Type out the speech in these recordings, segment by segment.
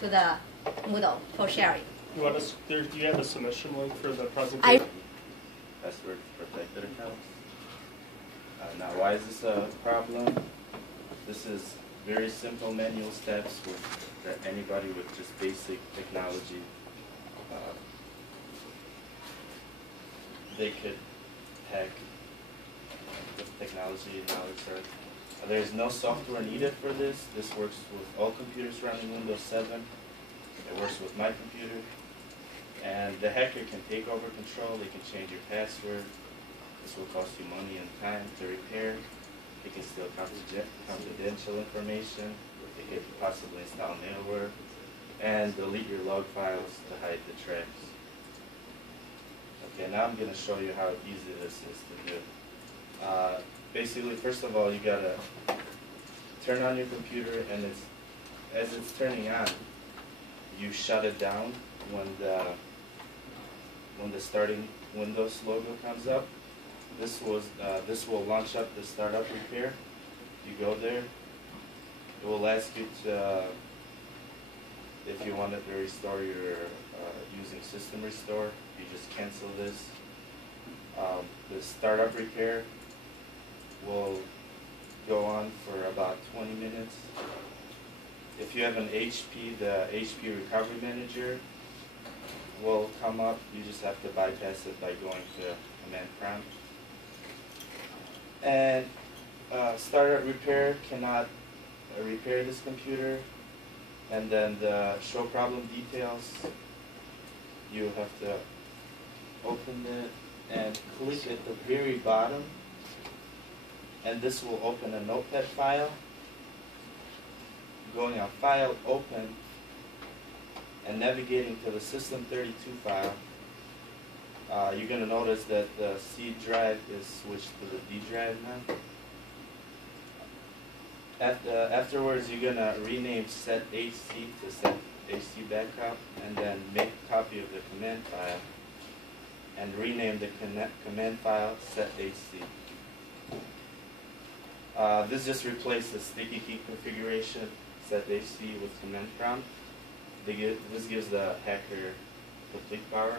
to the Moodle for sharing. Do you have a submission link for the presentation? Password protected accounts. Now, why is this a problem? This is very simple manual steps that anybody with just basic technology, they could hack with technology knowledge. There's no software needed for this. This works with all computers running Windows 7. It works with my computer. And the hacker can take over control. They can change your password. This will cost you money and time to repair. They can steal confidential information. They could possibly install malware and delete your log files to hide the tracks. Okay, now I'm going to show you how easy this is to do. Basically, first of all, you got to turn on your computer, and as it's turning on, you shut it down when the starting Windows logo comes up. This will launch up the startup repair. You go there. It will ask you to, if you wanted to restore your using System Restore, you just cancel this. The startup repair will go on for about 20 minutes. If you have an HP, the HP Recovery Manager will come up. You just have to bypass it by going to Command Prompt. And startup repair cannot repair this computer. And then the show problem details, you have to open it and click at the very bottom, and this will open a notepad file. Going on File, Open, and navigating to the System32 file, you're going to notice that the C drive is switched to the D drive now. Afterwards, you're going to rename SetHC to SetHC Backup, and then make a copy of the command file, and rename the command file SetHC. This just replaced the sticky key configuration SetHC with command prompt. This gives the hacker complete power.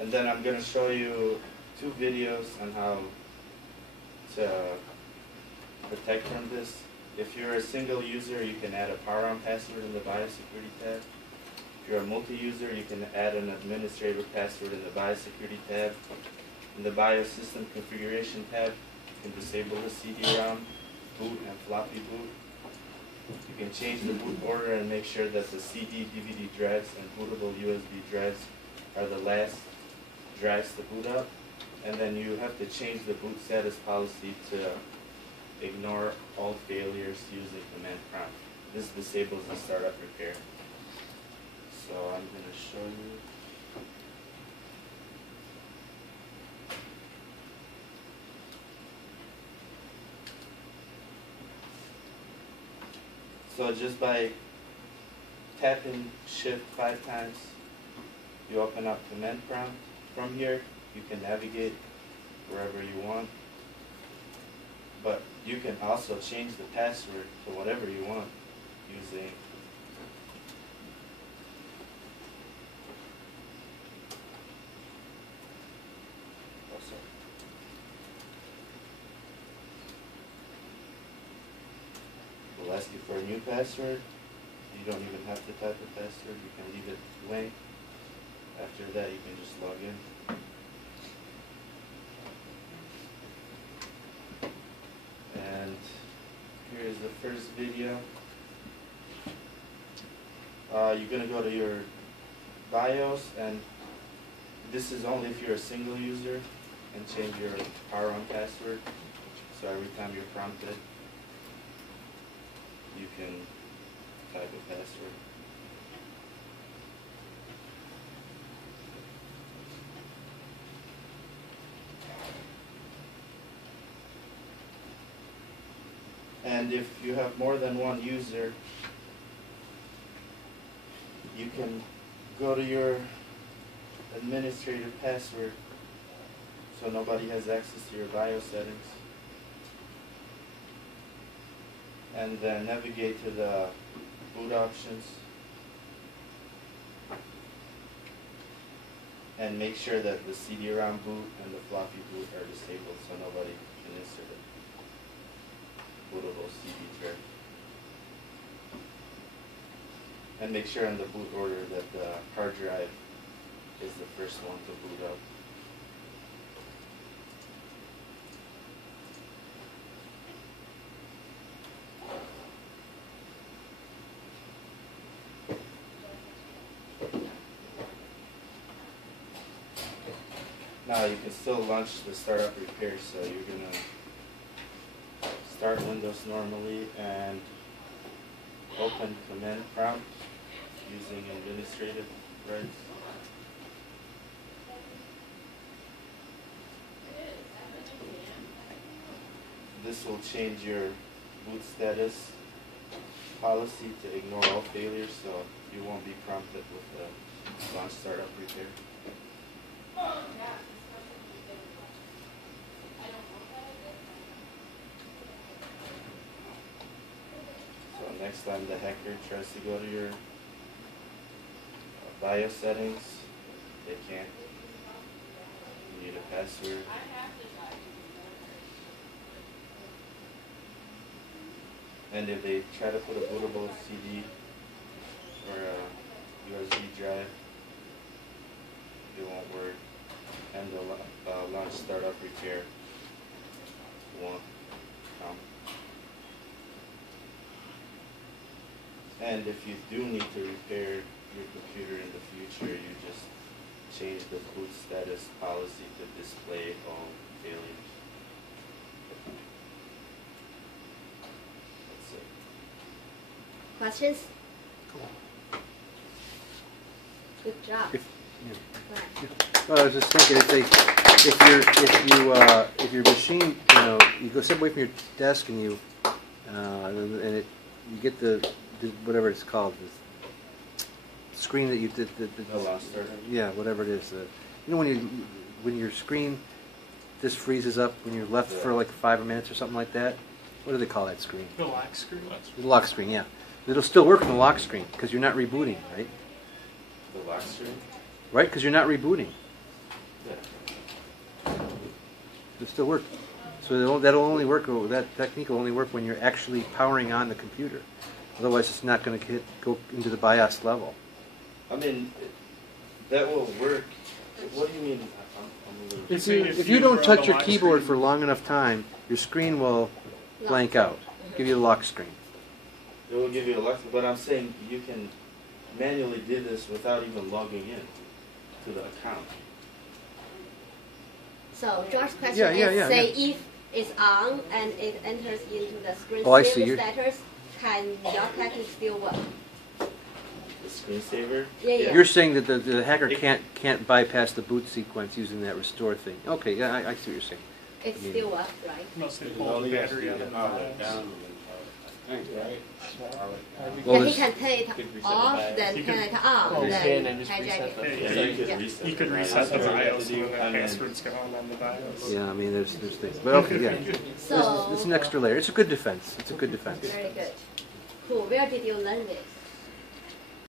And then I'm going to show you 2 videos on how to protect from this. If you're a single user, you can add a power-on password in the biosecurity tab. If you're a multi-user, you can add an administrator password in the biosecurity tab. In the BIOS system configuration tab, you can disable the CD-ROM, boot, and floppy boot. You can change the boot order and make sure that the CD, DVD drives, and bootable USB drives are the last drives to boot up. And then you have to change the boot status policy to ignore all failures using command prompt. This disables the startup repair. So I'm going to show you. So just by tapping Shift 5 times, you open up command prompt. From here, you can navigate wherever you want. But you can also change the password to whatever you want using We'll ask you for a new password. You don't even have to type a password. You can leave it blank. After that, you can just log in. And here's the first video. You're going to go to your BIOS, and this is only if you're a single user, and change your power-on password. So every time you're prompted, you can type a password. And if you have more than one user, you can go to your administrator password so nobody has access to your BIOS settings. And then navigate to the boot options. And make sure that the CD-ROM boot and the floppy boot are disabled so nobody can insert it. Bootable CD drive. And make sure in the boot order that the hard drive is the first one to boot up. Now you can still launch the startup repair, so you're gonna start Windows normally and open command prompt using administrative rights. This will change your boot status policy to ignore all failures, so you won't be prompted with the launch startup repair. So next time the hacker tries to go to your BIOS settings, they can't. You need a password. And if they try to put a bootable CD or a USB drive, it won't work. And the launch startup repair won't come. And if you do need to repair your computer in the future, you just change the boot status policy to display all failures. That's it. Questions? Good job. Well, I was just thinking, if your machine, you go step away from your desk and you get the whatever it's called, the screen that you did, The launch startup? yeah, whatever it is, when your screen just freezes up when you're left for like 5 minutes or something like that. What do they call that screen? The lock screen. The lock screen, yeah. It'll still work on the lock screen because you're not rebooting, right? The lock screen? Right, because you're not rebooting. Yeah. It'll still work. So that'll only work. That technique will only work when you're actually powering on the computer. Otherwise, it's not going to go into the BIOS level. I mean, that will work. What do you mean? I'm a little... If you don't touch your keyboard for long enough time, your screen will blank out. Give you a lock screen. It will give you a lock, but I'm saying you can manually do this without even logging in to the account. So George's question Yeah, say if it's on and it enters into the screen Oh, I see. status, can your technique still work? The screensaver? Yeah. You're saying that the hacker can't bypass the boot sequence using that restore thing. Okay, yeah, I see what you're saying. It still works, right? Mostly pull the battery out of the device. Well, Yeah, he this- can turn it off, then You turn can- it on, you then can and just hijack reset it. them. Yeah, you could reset. You could reset the That's what you have BIOS to do. when I the mean, password's gone on the BIOS. Yeah, I mean, there's things. But okay, yeah. So, It's an extra layer. It's a good defense. It's a good defense. very good. Cool. Where did you learn this?